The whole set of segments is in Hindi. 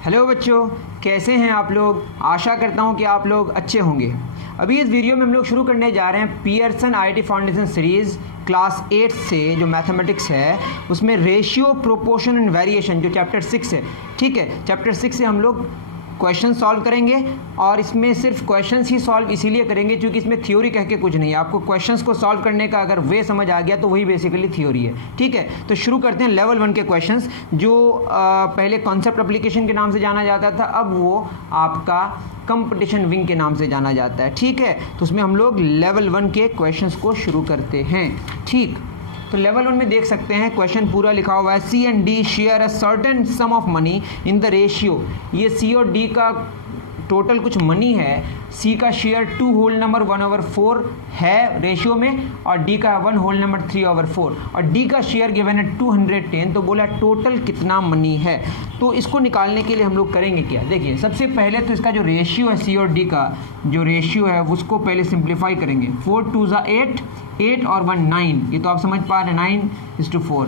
हेलो बच्चों, कैसे हैं आप लोग। आशा करता हूं कि आप लोग अच्छे होंगे। अभी इस वीडियो में हम लोग शुरू करने जा रहे हैं Pearson IIT foundation series class 8 से जो मैथमेटिक्स है उसमें रेशियो, प्रोपोर्शन एंड वेरिएशन जो चैप्टर 6 है। ठीक है, चैप्टर 6 से हम लोग क्वेश्चन सॉल्व करेंगे और इसमें सिर्फ क्वेश्चंस ही सॉल्व इसीलिए करेंगे क्योंकि इसमें थ्योरी कह के कुछ नहीं है। आपको क्वेश्चंस को सॉल्व करने का अगर वे समझ आ गया तो वही बेसिकली थ्योरी है। ठीक है, तो शुरू करते हैं लेवल 1 के क्वेश्चंस जो पहले कॉन्सेप्ट एप्लीकेशन के नाम से जाना जाता था, अब वो आपका कंपटीशन विंग के नाम से जाना जाता है। ठीक है, तो उसमें हम लोग लेवल 1 के क्वेश्चंस को शुरू करते हैं। ठीक, तो लेवल 1 में देख सकते हैं क्वेश्चन पूरा लिखा हुआ है। C and D share a certain sum of money in the ratio. ये सी और डी का टोटल कुछ मनी है। सी का शेयर 2 होल नंबर 1/4 है रेशियो में और डी का 1 होल नंबर 3/4 और डी का शेयर गिवन है 210। तो बोला टोटल कितना मनी है। तो इसको निकालने के लिए हम लोग करेंगे क्या, देखिए सबसे पहले तो इसका जो रेशियो है सी और डी का जो रेशियो है उसको पहले सिंप्लीफाई करेंगे। 4 2 8, 8 और 1 9, ये तो आप समझ पा रहे हैं। 9:4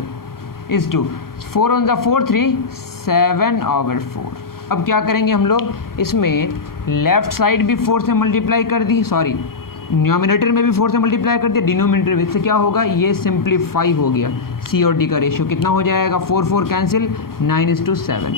4 on the 4 3 7/4। अब क्या करेंगे हम लोग, इसमें लेफ्ट साइड भी 4 से मल्टीप्लाई कर दी, सॉरी न्यूमरेटर में भी 4 से मल्टीप्लाई कर दिया, डिनोमिनेटर में। इससे क्या होगा, ये सिंप्लीफाई हो गया। सी और डी का रेशियो कितना हो जाएगा, 4 4 cancel, 9:7।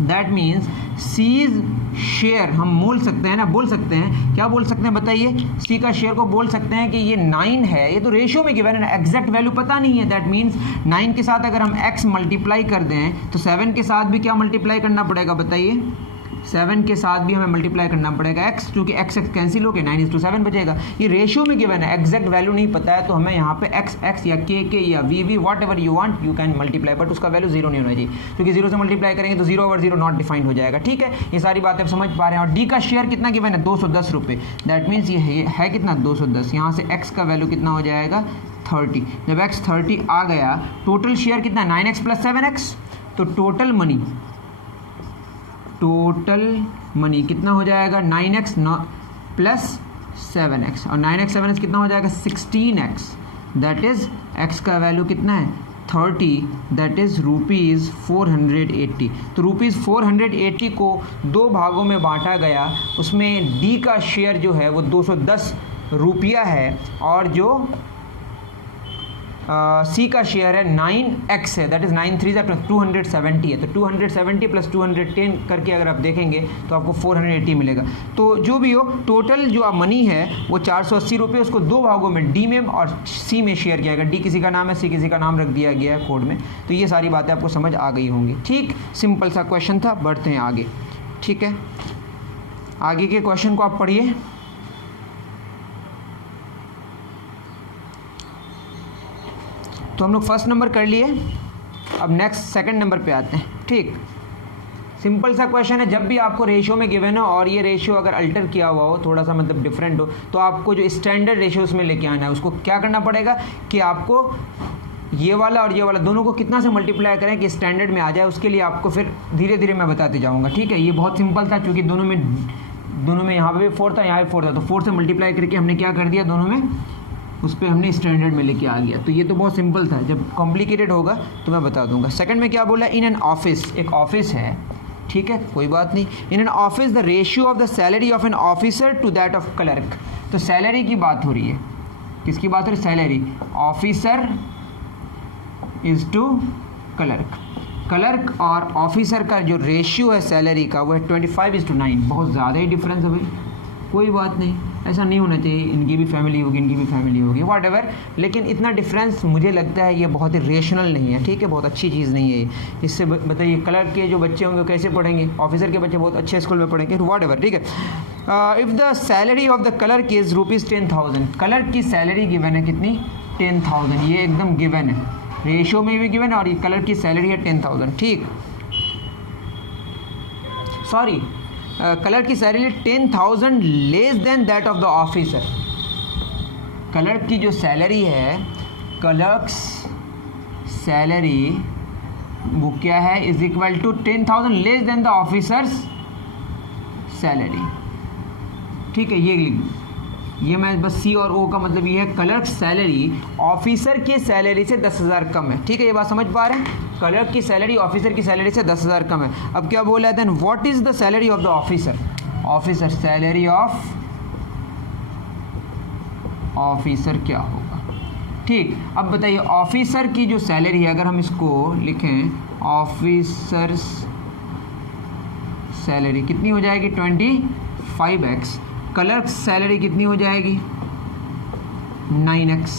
That means C's share हम बोल सकते हैं ना, बोल सकते हैं क्या बोल सकते हैं बताइए। सी का शेयर को बोल सकते हैं कि ये 9 है, ये तो रेशियो में गिवन है ना, एग्जैक्ट वैल्यू पता नहीं है। दैट मीन्स 9 के साथ अगर हम x मल्टीप्लाई कर दें तो 7 के साथ भी क्या मल्टीप्लाई करना पड़ेगा बताइए। 7 के साथ भी हमें मल्टीप्लाई करना पड़ेगा x, क्योंकि x कैंसिल हो गया, 9:7 बचेगा। ये रेशियो में गिवन है, एग्जैक्ट वैल्यू नहीं पता है तो हमें यहाँ पे x या k या v what ever you want you can multiply, but उसका वैल्यू 0 नहीं होना चाहिए क्योंकि 0 से मल्टीप्लाई करेंगे तो 0/0 नॉट डिफाइंड हो जाएगा। ठीक है, ये सारी बातें आप समझ पा रहे हैं। और डी का शेयर कितना गिवन है, 210 रुपये। दैट मीन्स ये है कितना, 210। यहाँ से x का वैल्यू कितना हो जाएगा, 30। जब x 30 आ गया, टोटल शेयर कितना, 9x + 7x। तो टोटल मनी कितना हो जाएगा, 9x + 7x और 9x 7x कितना हो जाएगा, 16x। दैट इज x का वैल्यू कितना है, 30। That is ₹480। तो ₹480 को 2 भागों में बांटा गया। उसमें डी का शेयर जो है वो 210 रुपया है और जो सी का शेयर है 9x है। दैट इज़ 9 3 270 है। तो 270 + 210 करके अगर आप देखेंगे तो आपको 480 मिलेगा। तो जो भी हो, टोटल जो मनी है वो 480 रुपये, उसको 2 भागों में डी में और सी में शेयर किया गया। डी किसी का नाम है, सी किसी का नाम रख दिया गया है कोड में। तो ये सारी बातें आपको समझ आ गई होंगी। ठीक, सिंपल सा क्वेश्चन था, बढ़ते हैं आगे। ठीक है, आगे के क्वेश्चन को आप पढ़िए। तो हम लोग फर्स्ट नंबर कर लिए, अब नेक्स्ट सेकंड नंबर पे आते हैं। ठीक, सिंपल सा क्वेश्चन है। जब भी आपको रेशियो में गिवन हो और ये रेशियो अगर अल्टर किया हुआ हो, थोड़ा सा मतलब डिफरेंट हो, तो आपको जो स्टैंडर्ड रेशियो उसमें लेके आना है। उसको क्या करना पड़ेगा कि आपको ये वाला और ये वाला दोनों को कितना से मल्टीप्लाई करें कि स्टैंडर्ड में आ जाए। उसके लिए आपको फिर धीरे धीरे मैं बताते जाऊँगा। ठीक है, ये बहुत सिंपल था क्योंकि दोनों में यहाँ पे भी 4 था, यहाँ पे 4 था, तो 4 से मल्टीप्लाई करके हमने क्या कर दिया, दोनों में उस पर हमने स्टैंडर्ड में लेके आ गया। तो ये तो बहुत सिंपल था, जब कॉम्प्लिकेटेड होगा तो मैं बता दूंगा। सेकंड में क्या बोला, इन एन ऑफिस, एक ऑफिस है। ठीक है, कोई बात नहीं। In an office the ratio of the salary of an officer to that of clerk. तो सैलरी की बात हो रही है, किसकी बात हो रही है, salary. Officer is to clerk. Clerk और ऑफिसर का जो रेशियो है सैलरी का वो है 25:9। बहुत ज़्यादा ही डिफरेंस है भाई, कोई बात नहीं, ऐसा नहीं होना चाहिए। इनकी भी फैमिली होगी, इनकी भी फैमिली होगी, वॉट एवर, लेकिन इतना डिफरेंस मुझे लगता है ये बहुत ही रेशनल नहीं है। ठीक है, बहुत अच्छी चीज़ नहीं है ये। इससे बताइए क्लर्क के जो बच्चे होंगे कैसे पढ़ेंगे, ऑफिसर के बच्चे बहुत अच्छे स्कूल में पढ़ेंगे, वॉट एवर। ठीक है, if the salary of the clerk is ₹10,000, clerk की सैलरी गिवन है कितनी, 10,000। ये एकदम गिवन है, रेशियो में भी गिवन है और ये क्लर्क की सैलरी है 10,000। ठीक, सॉरी, क्लर्क की salary 10,000 less than that of the officer. Clerk की जो सैलरी है, क्लर्क्स सैलरी वो क्या है, is equal to 10,000 less than the officer's salary. ठीक है, ये लिख ये मैं बस सी और ओ का मतलब ये है क्लर्क सैलरी ऑफिसर की सैलरी से 10,000 कम है। ठीक है, ये बात समझ पा रहे हैं? क्लर्क की सैलरी ऑफिसर की सैलरी से 10,000 कम है। अब क्या बोला है then what is the salary of the officer? Officer salary of officer क्या होगा? ठीक, अब बताइए ऑफिसर की जो सैलरी है, अगर हम इसको लिखें ऑफिसर्स सैलरी कितनी हो जाएगी 25x, क्लर्क सैलरी कितनी हो जाएगी 9x।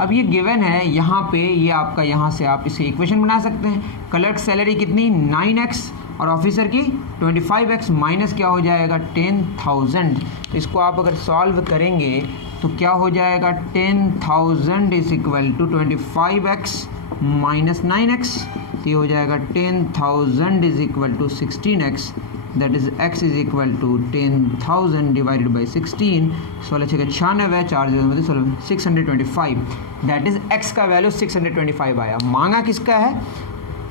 अब ये गिवन है यहाँ पे, ये आपका यहाँ से आप इसे इक्वेशन बना सकते हैं। क्लर्क सैलरी कितनी 9x और ऑफिसर की 25x माइनस क्या हो जाएगा 10,000। तो इसको आप अगर सॉल्व करेंगे तो क्या हो जाएगा 10,000 is equal to 25x minus 9x। तो ये हो जाएगा 10,000 is equal to 16x, that is x is equal to 10,000 divided by 16। 16 छः 96, 4 16 625, दैट इज x का वैल्यू 625 आया। मांगा किसका है?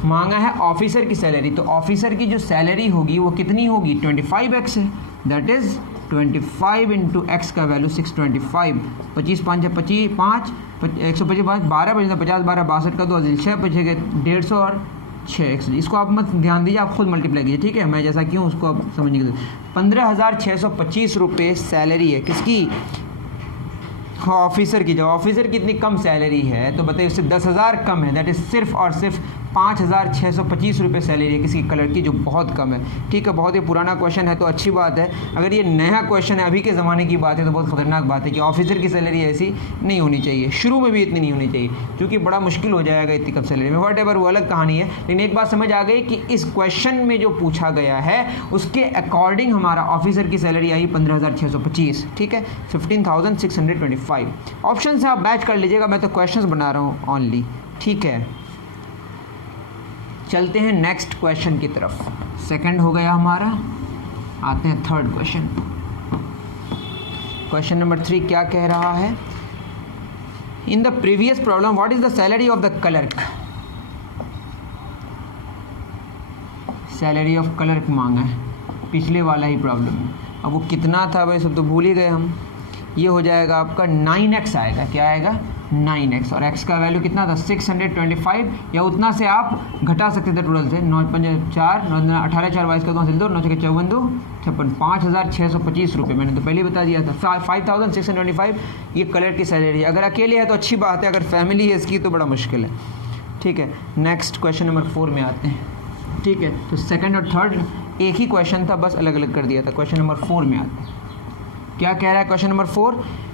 मांगा है ऑफिसर की सैलरी। तो ऑफिसर की जो सैलरी होगी वो कितनी होगी 25x है, दैट इज 25 इंटू एक्स का वैल्यू 625। 25 5 25 5 125 12 50 12 62 का 2 6 बचेगा 150 और 6x। इसको आप मत ध्यान दीजिए, आप खुद मल्टीप्लाई कीजिए। ठीक है, मैं जैसा क्यों उसको आप समझने के 15,625 रुपये सैलरी है किसकी? ऑफिसर की। जब ऑफिसर की इतनी कम सैलरी है तो बताइए उससे 10,000 कम है, दैट इज सिर्फ और सिर्फ 5,625 रुपये सैलरी है किसी कलर की, जो बहुत कम है। ठीक है, बहुत ही पुराना क्वेश्चन है तो अच्छी बात है। अगर ये नया क्वेश्चन है, अभी के ज़माने की बात है, तो बहुत ख़तरनाक बात है कि ऑफिसर की सैलरी ऐसी नहीं होनी चाहिए, शुरू में भी इतनी नहीं होनी चाहिए, क्योंकि बड़ा मुश्किल हो जाएगा इतनी कम सैलरी में। वट एवर वो अलग कहानी है, लेकिन एक बात समझ आ गई कि इस क्वेश्चन में जो पूछा गया है उसके अकॉर्डिंग हमारा ऑफिसर की सैलरी आई 15,625। ठीक है, 15,625। ऑप्शन से आप मैच कर लीजिएगा, मैं तो क्वेश्चंस बना रहा हूँ ओनली। ठीक है, चलते हैं नेक्स्ट क्वेश्चन की तरफ। सेकंड हो गया हमारा, आते हैं थर्ड क्वेश्चन। क्वेश्चन नंबर 3 क्या कह रहा है? In the previous problem what is the salary of the clerk? Salary of clerk मांगा है, पिछले वाला ही प्रॉब्लम में। अब वो कितना था भाई, सब तो भूल ही गए हम। ये हो जाएगा आपका 9x आएगा। क्या आएगा 9x, और x का वैल्यू कितना था 625, या उतना से आप घटा सकते थे टोटल से। 9 5 4 9 18 4 22 का 2 2 9 54 2 56 5,625 रुपये मैंने तो पहले ही बता दिया था। 5,625 ये कलर की सैलरी है। अगर अकेले है तो अच्छी बात है, अगर फैमिली है इसकी तो बड़ा मुश्किल है। ठीक है, नेक्स्ट क्वेश्चन नंबर 4 में आते हैं। ठीक है, तो सेकंड और थर्ड एक ही क्वेश्चन था, बस अलग अलग कर दिया था। क्वेश्चन नंबर 4 में आते हैं। क्या कह रहा है question number 4?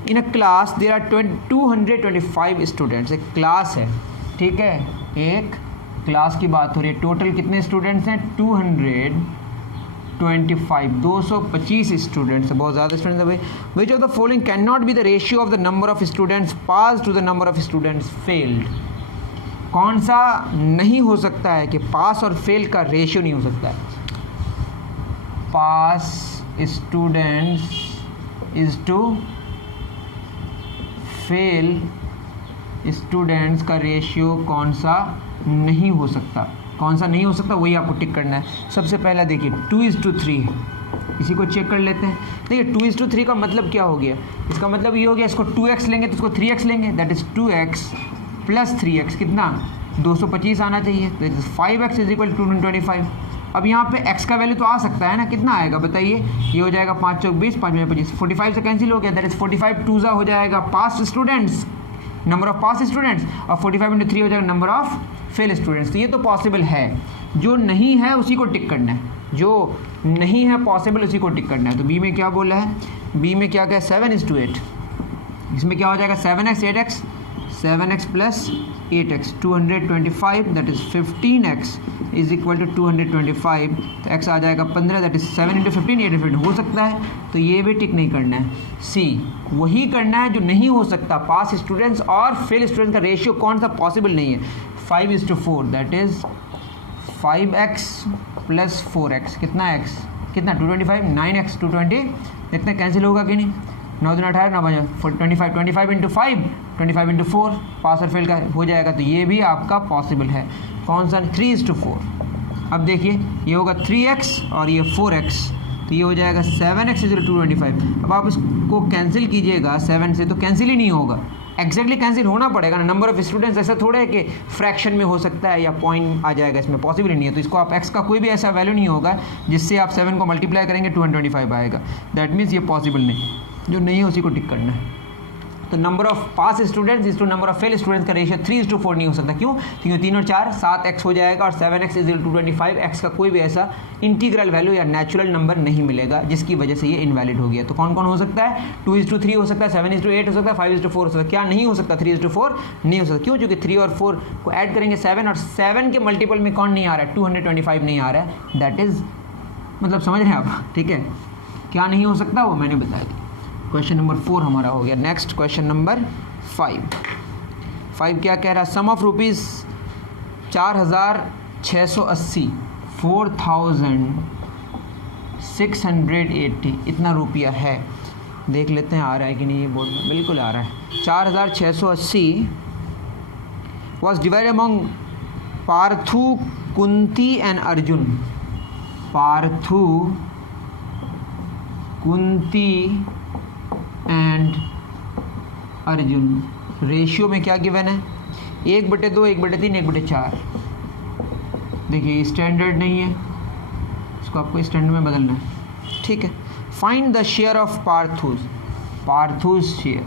In a class there are 225 students. एक क्लास है, ठीक है, एक क्लास की बात हो रही है। टोटल कितने स्टूडेंट्स हैं 225, 225 स्टूडेंट्स है, बहुत ज़्यादा स्टूडेंट्स है भाई। Which of the following can not be the ratio of the number of students pass to the number of students failed? कौन सा नहीं हो सकता है कि पास और फेल का रेशियो नहीं हो सकता है? Pass students is to fail students का रेशियो कौन सा नहीं हो सकता? कौन सा नहीं हो सकता वही आपको टिक करना है। सबसे पहला देखिए 2:3, इसी को चेक कर लेते हैं। देखिए 2:3 का मतलब क्या हो गया? इसका मतलब ये हो गया, इसको 2x लेंगे तो इसको 3x लेंगे, that is 2x plus 3x कितना 225 आना चाहिए, that is 5x is equal to 225। अब यहाँ पे x का वैल्यू तो आ सकता है ना, कितना आएगा बताइए? ये हो जाएगा 5 चौक 20, 5 में 25, 45 से कैंसिल हो गया, दैट इज 45 2 हो जाएगा pass students, number of pass students, और 45 × 3 हो जाएगा नंबर ऑफ फेल स्टूडेंट्स। तो ये तो पॉसिबल है, जो नहीं है उसी को टिक करना है, जो नहीं है पॉसिबल उसी को टिक करना है। तो बी में क्या बोला है? बी में क्या क्या 7:8, इसमें क्या हो जाएगा 7x 8x 7x plus 8x 225, that is 15x is equal to 225। तो x आ जाएगा 15, दैट इज 7 × 15 8 × 15 हो सकता है, तो ये भी टिक नहीं करना है। सी वही करना है जो नहीं हो सकता, पास स्टूडेंट्स और फेल स्टूडेंट्स का रेशियो कौन सा पॉसिबल नहीं है। 5:4, that is 5x plus 4x कितना x कितना 225, 9x 220, इतने कैंसिल होगा कि नहीं? 9 दूनी 18 9 5 25 25 × 5 25 × 4 पास और फेल का हो जाएगा। तो ये भी आपका पॉसिबल है। कौन सा? 3:4। अब देखिए ये होगा 3x और ये 4x, तो ये हो जाएगा 7x इज 225। अब आप इसको कैंसिल कीजिएगा 7 से, तो कैंसिल ही नहीं होगा, एग्जैक्टली कैंसिल होना पड़ेगा ना। नंबर ऑफ स्टूडेंट्स ऐसा थोड़ा है कि फ्रैक्शन में हो सकता है या पॉइंट आ जाएगा, इसमें पॉसिबल ही नहीं है। तो इसको आप x का कोई भी ऐसा वैल्यू नहीं होगा जिससे आप 7 को मल्टीप्लाई करेंगे 225 आएगा। दैट मीन्स ये पॉसिबल नहीं, जो नहीं है उसी को टिक करना है। तो number of pass students is to number of fail students का रेशियो 3:4 नहीं हो सकता। क्यों? क्योंकि 3 और 4 7x हो जाएगा और 7x इज 225। x का कोई भी ऐसा इंटीग्रल वैल्यू या नेचुरल नंबर नहीं मिलेगा जिसकी वजह से ये इनवैलिड हो गया। तो कौन कौन हो सकता है? 2:3 हो सकता है, 7:8 हो सकता है, 5:4 हो सकता है। क्या नहीं हो सकता? 3:4 नहीं हो सकता। क्यों? क्योंकि 3 और 4 को ऐड करेंगे 7 और 7 के मल्टीपल में कौन नहीं आ रहा है? 225 नहीं आ रहा है। दैट इज मतलब समझ रहे हैं आप? ठीक है, क्या नहीं हो सकता वो मैंने बता दिया। क्वेश्चन नंबर 4 हमारा हो गया। नेक्स्ट क्वेश्चन नंबर 5 क्या कह रहा है? सम ऑफ रुपीज़ 4,680 4,680 इतना रुपया है। देख लेते हैं आ रहा है कि नहीं ये बोर्ड में। बिल्कुल आ रहा है। 4,680 was divided among Parthu, Kunti and Arjun. Parthu, Kunti and Arjun. Ratio में क्या गिवन है? 1/2, 1/3, 1/4। देखिए स्टैंडर्ड नहीं है, इसको आपको स्टैंडर्ड में बदलना है। ठीक है। Find the share of Parthu's. Parthu's share,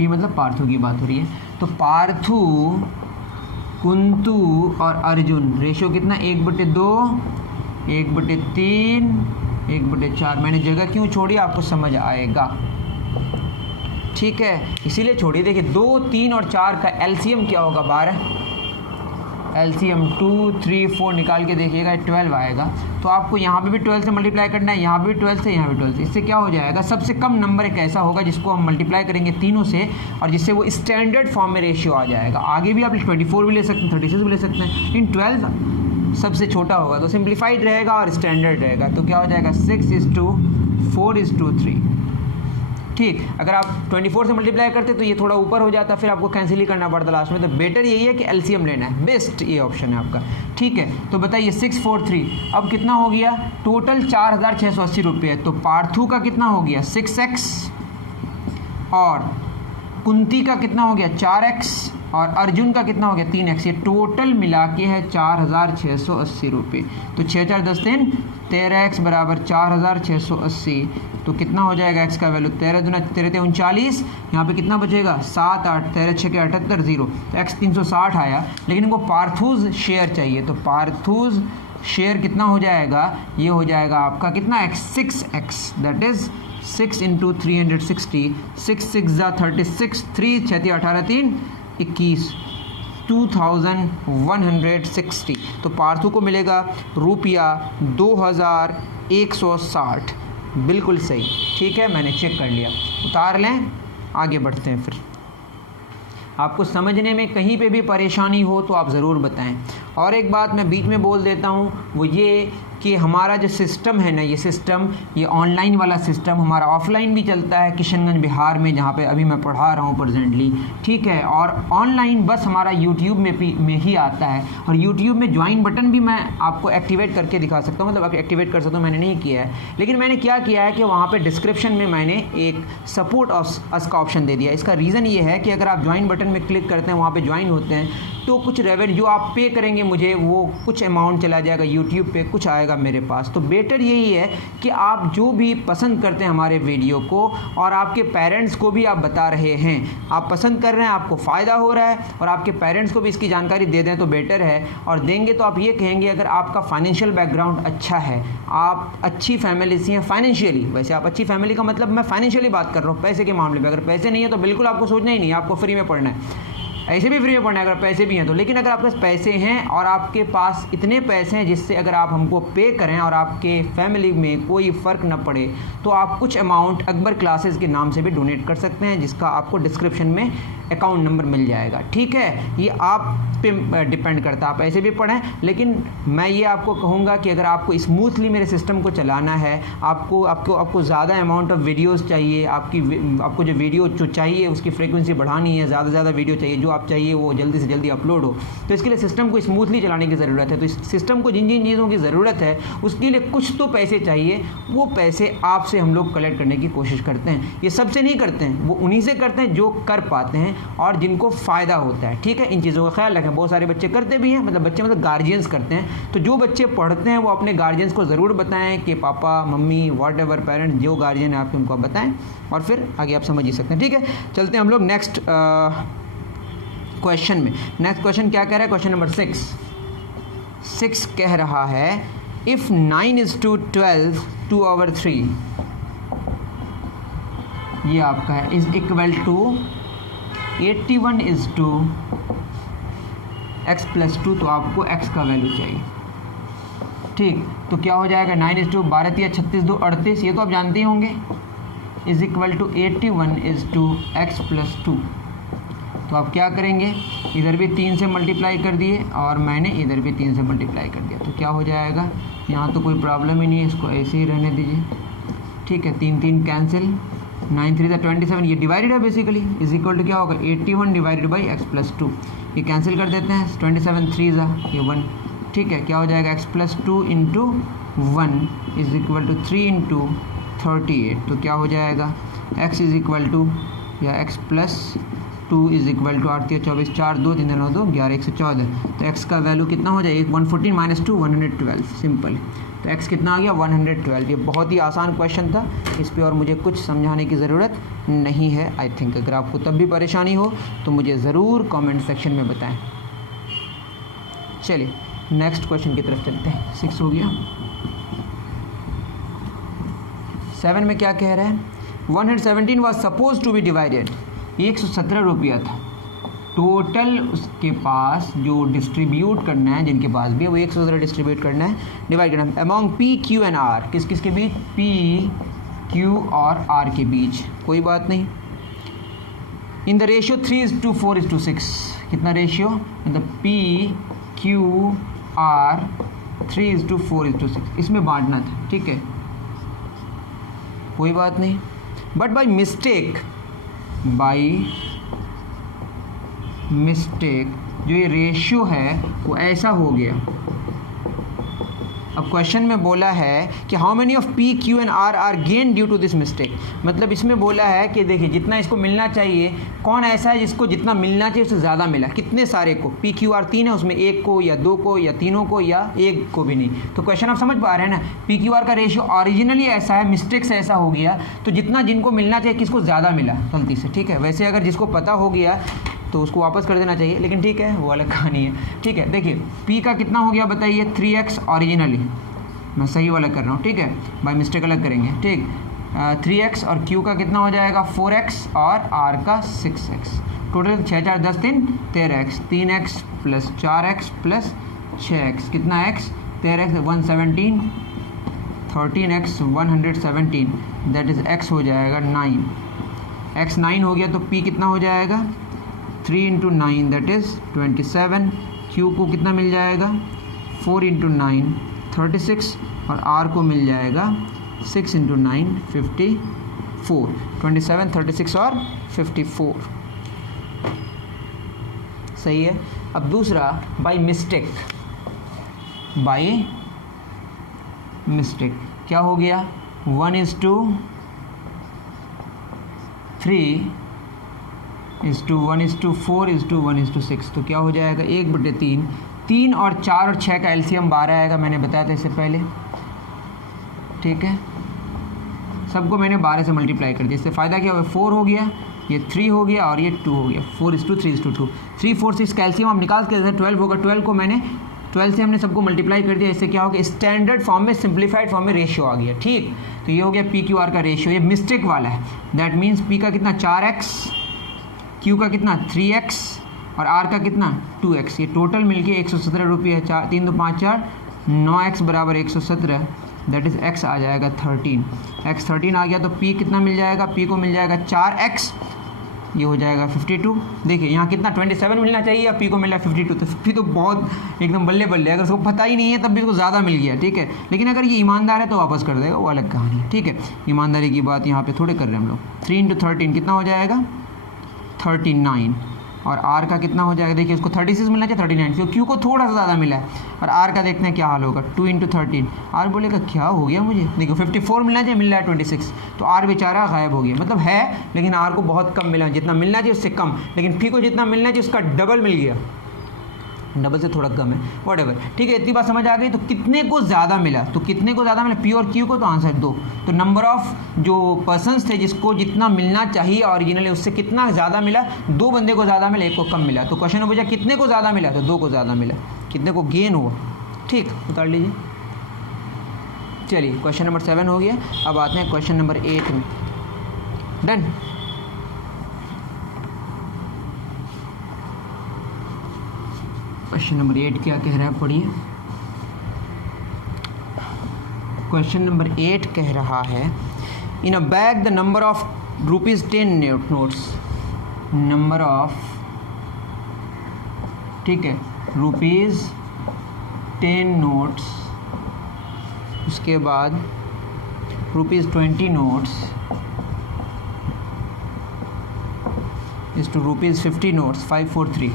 ये मतलब पार्थु की बात हो रही है। तो पार्थु, कुंतु और अर्जुन रेशियो कितना? 1/2, 1/3, 1/4। मैंने जगह क्यों छोड़ी आपको समझ आएगा। ठीक है, इसीलिए छोड़ी। देखिए 2, 3 और 4 का एलसीएम क्या होगा? 12। एलसीएम 2, 3, 4 निकाल के देखिएगा 12 आएगा। तो आपको यहाँ पे भी 12 से मल्टीप्लाई करना है, यहाँ पे भी 12 से, यहाँ भी 12 से। इससे क्या हो जाएगा? सबसे कम नंबर एक ऐसा होगा जिसको हम मल्टीप्लाई करेंगे तीनों से और जिससे वो स्टैंडर्ड फॉर्म में रेशियो आ जाएगा। आगे भी आप 24 भी ले सकते हैं, 36 भी ले सकते हैं। इन 12 सबसे छोटा होगा तो सिंप्लीफाइड रहेगा और स्टैंडर्ड रहेगा। तो क्या हो जाएगा? 6:4:3। ठीक, अगर आप 24 से मल्टीप्लाई करते तो ये थोड़ा ऊपर हो जाता, फिर आपको कैंसिल ही करना पड़ता लास्ट में। तो बेटर यही है कि एलसीएम लेना है, बेस्ट ये ऑप्शन है आपका। ठीक है, तो बताइए 643 अब कितना हो गया? टोटल 4,680 रुपये। तो पार्थु का कितना हो गया? 6x और कुंती का कितना हो गया? 4x और अर्जुन का कितना हो गया? 3x। ये टोटल मिला के है 4,680 रुपये। तो 6 4 10 3 13x बराबर 4,680। तो कितना हो जाएगा x का वैल्यू? 13 दूना 13 39। यहाँ पे कितना बचेगा? 7 8 13 6 78 0। तो x 360 आया। लेकिन इनको पार्थुस शेयर चाहिए, तो पार्थुस शेयर कितना हो जाएगा? ये हो जाएगा आपका कितना? x 6x। That is 6 × 360। 6 6 36, 3 6 18 3 21, 2160। तो पार्थु को मिलेगा रुपया 2,160। बिल्कुल सही। ठीक है, मैंने चेक कर लिया। उतार लें, आगे बढ़ते हैं। फिर आपको समझने में कहीं पे भी परेशानी हो तो आप ज़रूर बताएं। और एक बात मैं बीच में बोल देता हूँ, वो ये कि हमारा जो सिस्टम है ना, ये सिस्टम, ये ऑनलाइन वाला सिस्टम हमारा ऑफलाइन भी चलता है किशनगंज बिहार में, जहाँ पे अभी मैं पढ़ा रहा हूँ प्रेजेंटली। ठीक है, और ऑनलाइन बस हमारा यूट्यूब में ही आता है। और यूट्यूब में ज्वाइन बटन भी मैं आपको एक्टिवेट करके दिखा सकता हूँ, मतलब आप एक्टिवेट कर सकते हो। मैंने नहीं किया है, लेकिन मैंने क्या किया है कि वहाँ पर डिस्क्रिप्शन में मैंने एक सपोर्ट अस का ऑप्शन दे दिया। इसका रीज़न ये है कि अगर आप ज्वाइन बटन में क्लिक करते हैं, वहाँ पर ज्वाइन होते हैं, तो कुछ रेवेन्यू जो आप पे करेंगे मुझे, वो कुछ अमाउंट चला जाएगा यूट्यूब पे, कुछ आएगा मेरे पास। तो बेटर यही है कि आप जो भी पसंद करते हैं हमारे वीडियो को, और आपके पेरेंट्स को भी आप बता रहे हैं, आप पसंद कर रहे हैं, आपको फ़ायदा हो रहा है, और आपके पेरेंट्स को भी इसकी जानकारी दे दें तो बेटर है। और देंगे तो आप ये कहेंगे अगर आपका फाइनेंशियल बैकग्राउंड अच्छा है, आप अच्छी फैमिली से हैं फाइनेंशियली, वैसे आप अच्छी फैमिली का मतलब मैं फाइनेंशियली बात कर रहा हूँ, पैसे के मामले में। अगर पैसे नहीं है तो बिल्कुल आपको सोचना ही नहीं है, आपको फ्री में पढ़ना है। ऐसे भी फ्री में पढ़ना है अगर पैसे भी हैं तो। लेकिन अगर आपके पास पैसे हैं और आपके पास इतने पैसे हैं जिससे अगर आप हमको पे करें और आपके फैमिली में कोई फ़र्क न पड़े, तो आप कुछ अमाउंट अकबर क्लासेस के नाम से भी डोनेट कर सकते हैं, जिसका आपको डिस्क्रिप्शन में अकाउंट नंबर मिल जाएगा। ठीक है, ये आप पे डिपेंड करता है, आप ऐसे भी पढ़ें। लेकिन मैं ये आपको कहूँगा कि अगर आपको स्मूथली मेरे सिस्टम को चलाना है, आपको ज़्यादा अमाउंट ऑफ वीडियोज़ चाहिए, आपको जो वीडियो जो चाहिए उसकी फ्रीक्वेंसी बढ़ानी है, ज़्यादा से ज़्यादा वीडियो चाहिए, जो आप चाहिए वो जल्दी से जल्दी अपलोड हो। तो इसके लिए सिस्टम को स्मूथली चलाने की ज़रूरत है। तो इस सिस्टम को जिन जिन चीज़ों की ज़रूरत है उसके लिए कुछ तो पैसे चाहिए, वो पैसे आपसे हम लोग कलेक्ट करने की कोशिश करते हैं। ये सबसे नहीं करते हैं, वो उन्हीं से करते हैं जो कर पाते हैं और जिनको फ़ायदा होता है। ठीक है, इन चीज़ों का ख्याल रखें। बहुत सारे बच्चे करते भी हैं, मतलब बच्चे मतलब गार्जियंस करते हैं। तो जो बच्चे पढ़ते हैं वो अपने गार्जियंस को ज़रूर बताएं कि papa mummy what ever parent जो गार्जियन है आपके उनको बताएं, और फिर आगे आप समझ ही सकते हैं। ठीक है, चलते हैं हम लोग नेक्स्ट क्वेश्चन में। नेक्स्ट क्वेश्चन क्या कह रहा है? क्वेश्चन नंबर 6 कह रहा है इफ़ 9 is to 12 2/3, ये आपका है, is equal to 81 is to x + 2, तो आपको x का वैल्यू चाहिए। ठीक, तो क्या हो जाएगा? 9 is to 12 या 36 2 38, ये तो आप जानते ही होंगे, is equal to 81 is to x + 2। तो आप क्या करेंगे? इधर भी 3 से मल्टीप्लाई कर दिए और मैंने इधर भी 3 से मल्टीप्लाई कर दिया, तो क्या हो जाएगा? यहाँ तो कोई प्रॉब्लम ही नहीं है, इसको ऐसे ही रहने दीजिए। ठीक है, 3 3 कैंसिल, 9 3 27, ये डिवाइडेड है बेसिकली, इज इक्वल टू क्या होगा? 81 डिवाइडेड बाई x + 2, ये कैंसिल कर देते हैं, 27 3 ये 1। ठीक है, क्या हो जाएगा? x + 2 into 1 is equal to 3 into 38, तो क्या हो जाएगा? x इज इक्वल टू या x + 2 इज इक्वल टू 8 24 4 2 3 9 2 11 114, तो x का वैल्यू कितना हो जाएगा? 114 - 2 112, सिंपल। तो x कितना आ गया? 112। ये बहुत ही आसान क्वेश्चन था, इस पे और मुझे कुछ समझाने की ज़रूरत नहीं है आई थिंक। अगर आपको तब भी परेशानी हो तो मुझे ज़रूर कमेंट सेक्शन में बताएं। चलिए नेक्स्ट क्वेश्चन की तरफ चलते हैं। 6 हो गया। 7 में क्या कह रहा है? 117 was suppose to be divided, 117 रुपया था टोटल उसके पास, जो डिस्ट्रीब्यूट करना है, जिनके पास भी है वो 117 डिस्ट्रीब्यूट करना है, डिवाइड करना है among P, Q and R। किस किस के बीच? P, Q और R के बीच। कोई बात नहीं। इन द रेशियो 3:4:6, कितना रेशियो? मतलब P, Q, R 3:4:6, इसमें बांटना था। ठीक है, कोई बात नहीं। बट बाय मिस्टेक जो ये रेशियो है वो ऐसा हो गया। अब क्वेश्चन में बोला है कि how many of P, Q and R are gain due to this mistake. मतलब इसमें बोला है कि देखिए जितना इसको मिलना चाहिए, कौन ऐसा है जिसको जितना मिलना चाहिए उससे ज़्यादा मिला? कितने सारे को? P, Q, R 3 है, उसमें एक को या दो को या तीनों को या एक को भी नहीं। तो क्वेश्चन आप समझ पा रहे हैं ना? P, Q, R का रेशियो ओरिजिनली ऐसा है, मिस्टेक से ऐसा हो गया, तो जितना जिनको मिलना चाहिए किसको ज़्यादा मिला गलती से। ठीक है, वैसे अगर जिसको पता हो गया तो उसको वापस कर देना चाहिए, लेकिन ठीक है वो अलग कहानी है। ठीक है, देखिए P का कितना हो गया बताइए? 3x ओरिजिनली, मैं सही वाला कर रहा हूँ। ठीक है, बाय मिस्टेक अलग करेंगे। ठीक, 3x और Q का कितना हो जाएगा? 4x और R का 6x। Total 6 4 10 3 13x, 3x + 4x + 6x, कितना x? 13x 117, 13x 117, that is x हो जाएगा 9। x 9 हो गया तो P कितना हो जाएगा? 3 × 9 दैट इज़ 27। Q को कितना मिल जाएगा? 4 × 9 36, और R को मिल जाएगा 6 × 9 54। 27 36 और 54, सही है। अब दूसरा बाय मिस्टेक क्या हो गया? 1:3 1:4 तो क्या हो जाएगा? 1/3। 3 और 4 और 6 का एलसीएम 12 आएगा, मैंने बताया था इससे पहले। ठीक है, सबको मैंने 12 से मल्टीप्लाई कर दिया। इससे फ़ायदा क्या हुआ? 4 हो गया, ये 3 हो गया और ये 2 हो गया। 4:3:2 3 4 6 का एलसीएम हम निकाल के 12 होगा। 12 को मैंने 12 से हमने सबको मल्टीप्लाई कर दिया। इससे क्या हो गया? स्टैंडर्ड फॉर्म में, सिंप्लीफाइड फॉर्म में रेशियो आ गया। ठीक, तो ये हो गया P, Q, R का रेशियो। ये मिस्टेक वाला है, दैट मीन्स P का कितना? 4x, Q का कितना? 3x और R का कितना? 2x। ये टोटल मिलके 117 रुपये है। 4 3 2 5 4 9x बराबर 117, दैट इज़ x आ जाएगा 13। x 13 आ गया तो P कितना मिल जाएगा? P को मिल जाएगा 4x, ये हो जाएगा 52। देखिए यहाँ कितना 27 मिलना चाहिए, या P को मिला 52, तो 50 तो बहुत एकदम बल्ले बल्ले। अगर उसको पता ही नहीं है तब भी उसको ज़्यादा मिल गया। ठीक है, लेकिन अगर ये ईमानदार है तो वापस कर देगा, वो अलग कहानी है। ठीक है, ईमानदारी की बात यहाँ पे थोड़े कर रहे हैं हम लोग। 3 × 13 कितना हो जाएगा? 39। और आर का कितना हो जाएगा, देखिए उसको 36 मिलना चाहिए 39, क्योंकि क्यू को थोड़ा सा ज़्यादा मिला है। और आर का देखते हैं क्या हाल होगा, 2 × 13। आर बोलेगा क्या हो गया मुझे, देखो 54 मिलना चाहिए, मिल रहा है 26, तो आर बेचारा गायब हो गया, मतलब है लेकिन आर को बहुत कम मिला, जितना मिलना चाहिए उससे कम, लेकिन पी को जितना मिलना चाहिए उसका डबल मिल गया, डबल से थोड़ा कम है, व्हाटएवर। ठीक है, इतनी बात समझ आ गई। तो कितने को ज़्यादा मिला, तो कितने को ज़्यादा मिला, पी और क्यू को, तो आंसर 2। तो नंबर ऑफ जो पर्सन्स थे जिसको जितना मिलना चाहिए ओरिजिनली उससे कितना ज़्यादा मिला, 2 बंदे को ज़्यादा मिला, 1 को कम मिला। तो क्वेश्चन में पूछा कितने को ज़्यादा मिला, तो 2 को ज़्यादा मिला, कितने को गेन हुआ। ठीक, उतार लीजिए। चलिए क्वेश्चन नंबर 7 हो गया। अब आते हैं क्वेश्चन नंबर 8 में। डन। क्वेश्चन नंबर 8 क्या कह रहा है, पढ़िए। क्वेश्चन नंबर 8 कह रहा है, in a bag the number of ₹10 notes, number of, ठीक है, ₹10 नोट्स, उसके बाद ₹20 नोट्स इज टू ₹50 नोट्स, 543।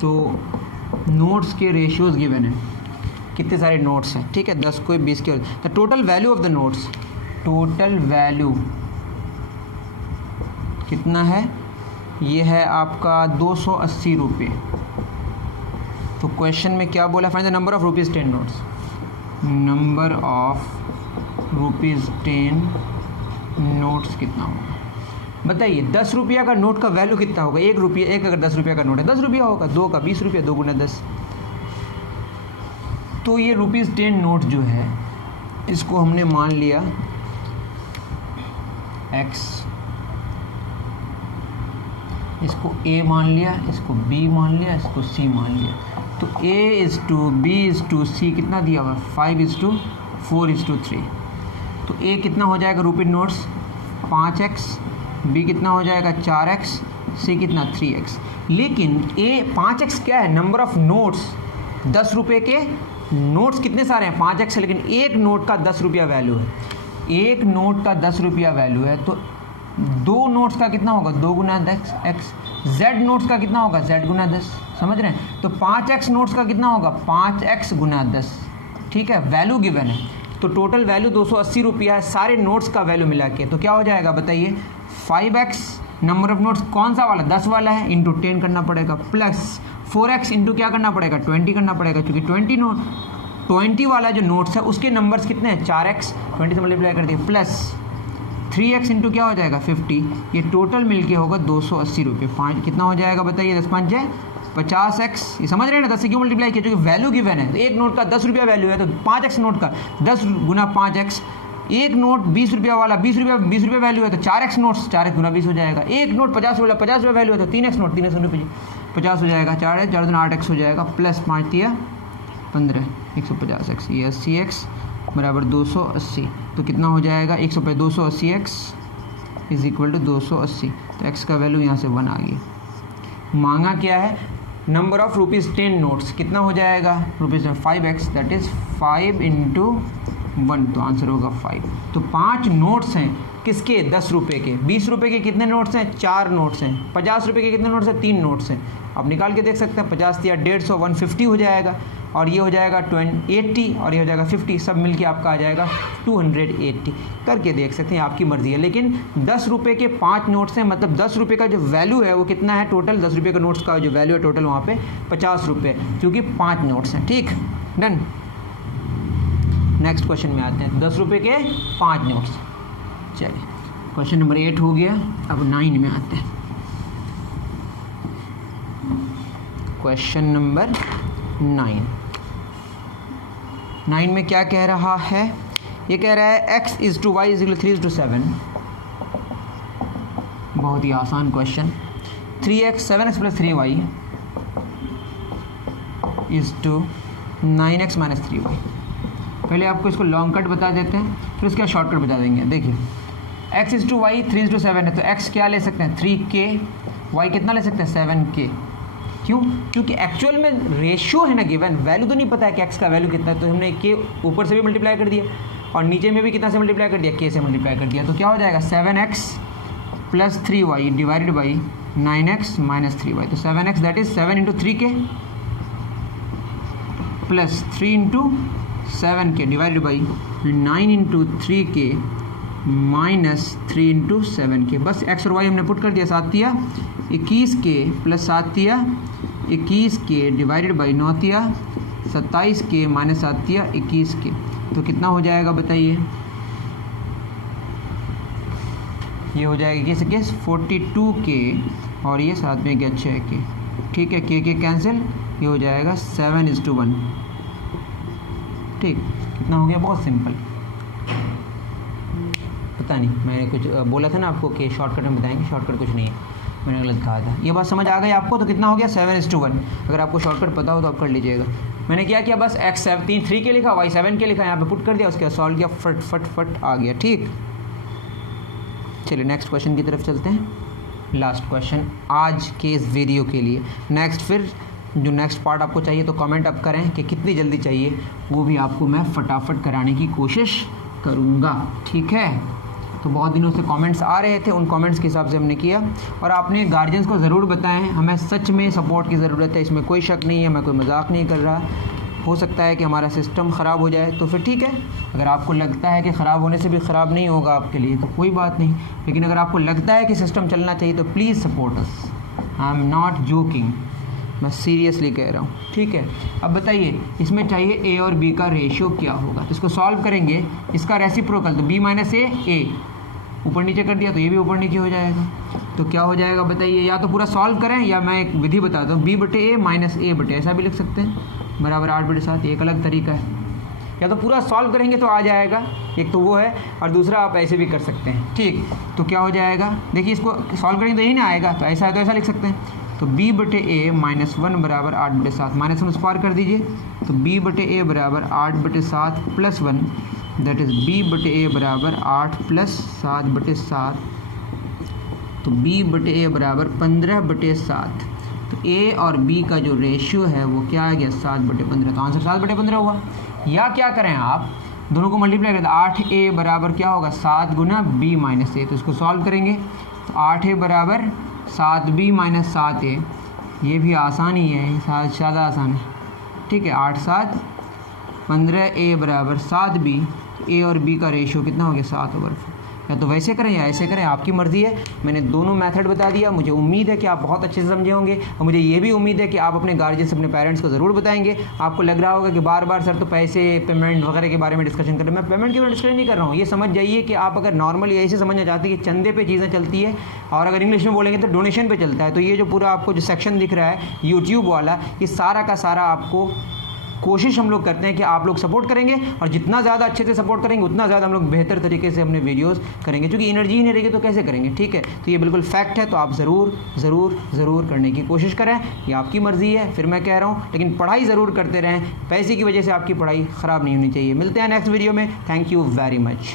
तो नोट्स के रेशियोज गिवन है, कितने सारे नोट्स हैं, ठीक है, 10 को 20 के। The total value of the notes, total value कितना है, ये है आपका 280 रुपये। तो क्वेश्चन में क्या बोला, find the number of ₹10 notes, number of ₹10 notes कितना होगा, बताइए। 10 रुपया का नोट का वैल्यू कितना होगा, 1 रुपया, एक अगर 10 रुपया का नोट है 10 रुपया होगा, 2 का 20 रुपया, 2 × 10। तो ये ₹10 नोट जो है इसको हमने मान लिया x, इसको a मान लिया, इसको b मान लिया, इसको c मान लिया। तो a b c कितना दिया हुआ, 5:4:3। तो a कितना हो जाएगा ₹10 नोट्स 5x, b कितना हो जाएगा 4x, c कितना 3x। लेकिन a 5x क्या है, नंबर ऑफ नोट्स, 10 रुपये के नोट्स कितने सारे हैं, 5x है, लेकिन एक नोट का 10 रुपया वैल्यू है, एक नोट का 10 रुपया वैल्यू है। तो 2 नोट्स का कितना होगा, 2 × 10x। z नोट्स का कितना होगा, z × 10, समझ रहे हैं। तो 5x नोट्स का कितना होगा, 5x × 10, ठीक है, वैल्यू गिवन है। तो टोटल वैल्यू 280 रुपया है सारे नोट्स का वैल्यू मिला के। तो क्या हो जाएगा बताइए, 5x नंबर ऑफ नोट्स कौन सा वाला, 10 वाला है, इंटू 10 करना पड़ेगा, प्लस 4x इंटू क्या करना पड़ेगा, 20 करना पड़ेगा, क्योंकि 20 वाला जो नोट्स है उसके नंबर्स कितने हैं, 4x, 20 से मल्टीप्लाई कर दिए, प्लस 3x इंटू क्या हो जाएगा 50। ये टोटल मिलके होगा 280 रुपये। 5 कितना हो जाएगा बताइए, 10 × 5 है 50x। ये समझ रहे हैं ना, 10 से क्यों मल्टीप्लाई किया, क्योंकि वैल्यू गिवन है। तो एक नोट का 10 रुपया वैल्यू है, तो 5x नोट का 10 × 5x। एक नोट 20 रुपया वाला 20 रुपया वैल्यू है, तो 4x नोट्स 4x × 20 हो जाएगा। एक नोट 50 वाला 50 रुपया वैल्यू है, तो 3x नोट 3x × 50 हो जाएगा, 4 4 × 8x हो जाएगा, प्लस 5 दिया 15, 150x, ये 80x बराबर 280। तो कितना हो जाएगा, 280x इज इक्वल टू 280। तो x का वैल्यू यहाँ से 1 आ गया। मांगा क्या है, नंबर ऑफ ₹10 नोट्स कितना हो जाएगा, ₹5x, दैट इज़ 5 × 1, तो आंसर होगा 5। तो 5 नोट्स हैं किसके, 10 रुपये के। 20 रुपये के कितने नोट्स हैं, 4 नोट्स हैं। 50 रुपये के कितने नोट्स हैं, 3 नोट्स हैं। आप निकाल के देख सकते हैं, 50 या 150, 150 हो जाएगा, और ये हो जाएगा 80, और ये हो जाएगा 50, सब मिलके आपका आ जाएगा 280। करके देख सकते हैं, आपकी मर्ज़ी है। लेकिन 10 रुपये के 5 नोट्स हैं, मतलब 10 रुपये का जो वैल्यू है वो कितना है टोटल, 10 रुपये के नोट्स का जो वैल्यू है टोटल वहाँ पे 50 रुपये, क्योंकि 5 नोट्स हैं। ठीक, डन। नेक्स्ट क्वेश्चन में आते हैं, 10 रुपये के 5 नोट्स। चलिए क्वेश्चन नंबर 8 हो गया। अब 9 में आते हैं। क्वेश्चन नंबर 9 में क्या कह रहा है, ये कह रहा है x is to y is 3:7। बहुत ही आसान question. 3x 7x + 3y is to 9x - 3y। पहले आपको इसको लॉन्ग कट बता देते हैं, फिर उसका शॉर्टकट बता देंगे। देखिए x इज़ टू y 3:7 है, तो x क्या ले सकते हैं 3k, y कितना ले सकते हैं 7k। क्यों, क्योंकि एक्चुअल में रेशियो है ना गिवन, वैल्यू तो नहीं पता है कि x का वैल्यू कितना है, तो हमने k ऊपर से भी मल्टीप्लाई कर दिया और नीचे में भी कितना से मल्टीप्लाई कर दिया, k से मल्टीप्लाई कर दिया। तो क्या हो जाएगा 7x plus 3y divided by 9x minus 3y। तो 7x दैट इज 7 इंटू 3 के प्लस 3 इंटू 7 के डिवाइडेड बाई 9 इंटू 3 के माइनस 3 इंटू 7 के। बस x और y हमने पुट कर दिया। 7 तिया 21 के प्लस 7 तिया 21 के डिवाइडेड बाई 9 तिया 27 के माइनस 7 तिया 21 के। तो कितना हो जाएगा बताइए? ये हो जाएगा कैसे केस 42 के और ये साथ में क्या 6 के। ठीक है, के कैंसिल, ये हो जाएगा 7:1। ठीक, कितना हो गया? बहुत सिंपल। पता नहीं, मैंने कुछ बोला था ना आपको कि शॉर्टकट में बताएंगे, शॉर्टकट कुछ नहीं है, मैंने गलत कहा था। ये बात समझ आ गई आपको? तो कितना हो गया? 7:1। अगर आपको शॉर्टकट पता हो तो आप कर लीजिएगा। मैंने क्या किया, बस x 3 के लिखा, y 7 के लिखा, यहाँ पे पुट कर दिया, उसके बाद सॉल्व किया, फट फट फट आ गया। ठीक, चलिए नेक्स्ट क्वेश्चन की तरफ चलते हैं। लास्ट क्वेश्चन आज के इस वीडियो के लिए। नेक्स्ट फिर जो नेक्स्ट पार्ट आपको चाहिए तो कमेंट अप करें कि कितनी जल्दी चाहिए, वो भी आपको मैं फटाफट कराने की कोशिश करूँगा। ठीक है, तो बहुत दिनों से कमेंट्स आ रहे थे, उन कमेंट्स के हिसाब से हमने किया। और आपने गार्जियंस को ज़रूर बताएं, हमें सच में सपोर्ट की ज़रूरत है, इसमें कोई शक नहीं है, मैं कोई मजाक नहीं कर रहा। हो सकता है कि हमारा सिस्टम ख़राब हो जाए, तो फिर ठीक है। अगर आपको लगता है कि ख़राब होने से भी ख़राब नहीं होगा आपके लिए तो कोई बात नहीं, लेकिन अगर आपको लगता है कि सिस्टम चलना चाहिए तो please support us. I am not joking, मैं सीरियसली कह रहा हूँ। ठीक है, अब बताइए इसमें चाहिए ए और बी का रेशियो क्या होगा। तो इसको सॉल्व करेंगे, इसका रेसिप्रोकल तो बी माइनस ए, ऊपर नीचे कर दिया तो ये भी ऊपर नीचे हो जाएगा। तो क्या हो जाएगा बताइए? या तो पूरा सॉल्व करें या मैं एक विधि बताता हूँ, बी बटे ए माइनस ए बटे, ऐसा भी लिख सकते हैं, बराबर 8/7। एक अलग तरीका है। या तो पूरा सॉल्व करेंगे तो आ जाएगा, एक तो वो है, और दूसरा आप ऐसे भी कर सकते हैं। ठीक, तो क्या हो जाएगा? देखिए इसको सॉल्व करेंगे तो यही ना आएगा, तो ऐसा है तो ऐसा लिख सकते हैं। तो b बटे ए माइनस 1 बराबर 8/7, माइनस 1 पार कर दीजिए, तो b बटे ए बराबर 8/7 प्लस 1, दैट इज़ b बटे ए बराबर 8 प्लस 7/7। तो b बटे ए बराबर 15/7। तो a और b का जो रेशियो है वो क्या आ गया? 7/15। तो आंसर 7/15 हुआ। या क्या करें आप, दोनों को मल्टीप्लाई करें तो 8a बराबर क्या होगा? 7 गुना b माइनस ए। तो इसको सॉल्व करेंगे तो 8a बराबर 7b माइनस 7a, ये भी आसान ही है, ज़्यादा आसान है। ठीक है, 8 7 15a बराबर 7b। तो a और b का रेशियो कितना हो गया? 7/4। या तो वैसे करें या ऐसे करें, आपकी मर्ज़ी है। मैंने दोनों मेथड बता दिया। मुझे उम्मीद है कि आप बहुत अच्छे से समझे होंगे, और मुझे ये भी उम्मीद है कि आप अपने गार्जियन से, अपने पेरेंट्स को ज़रूर बताएंगे। आपको लग रहा होगा कि बार बार सर तो पैसे, पेमेंट वगैरह के बारे में डिस्कशन कर रहे हैं। मैं पेमेंट के बारे में डिस्कशन नहीं कर रहा हूँ। ये समझ जाइए कि आप अगर नॉर्मली ऐसे समझना चाहते हैं कि चंदे पे चीज़ें चलती है, और अगर इंग्लिश में बोलेंगे तो डोनेशन पे चलता है, तो ये जो पूरा आपको जो सेक्शन दिख रहा है यूट्यूब वाला, ये सारा का सारा आपको कोशिश हम लोग करते हैं कि आप लोग सपोर्ट करेंगे, और जितना ज़्यादा अच्छे से सपोर्ट करेंगे उतना ज़्यादा हम लोग बेहतर तरीके से अपने वीडियोस करेंगे, क्योंकि एनर्जी ही नहीं रहेगी तो कैसे करेंगे। ठीक है, तो ये बिल्कुल फैक्ट है। तो आप ज़रूर ज़रूर ज़रूर करने की कोशिश करें, ये आपकी मर्ज़ी है, फिर मैं कह रहा हूँ, लेकिन पढ़ाई ज़रूर करते रहें। पैसे की वजह से आपकी पढ़ाई ख़राब नहीं होनी चाहिए। मिलते हैं नेक्स्ट वीडियो में। Thank you very much.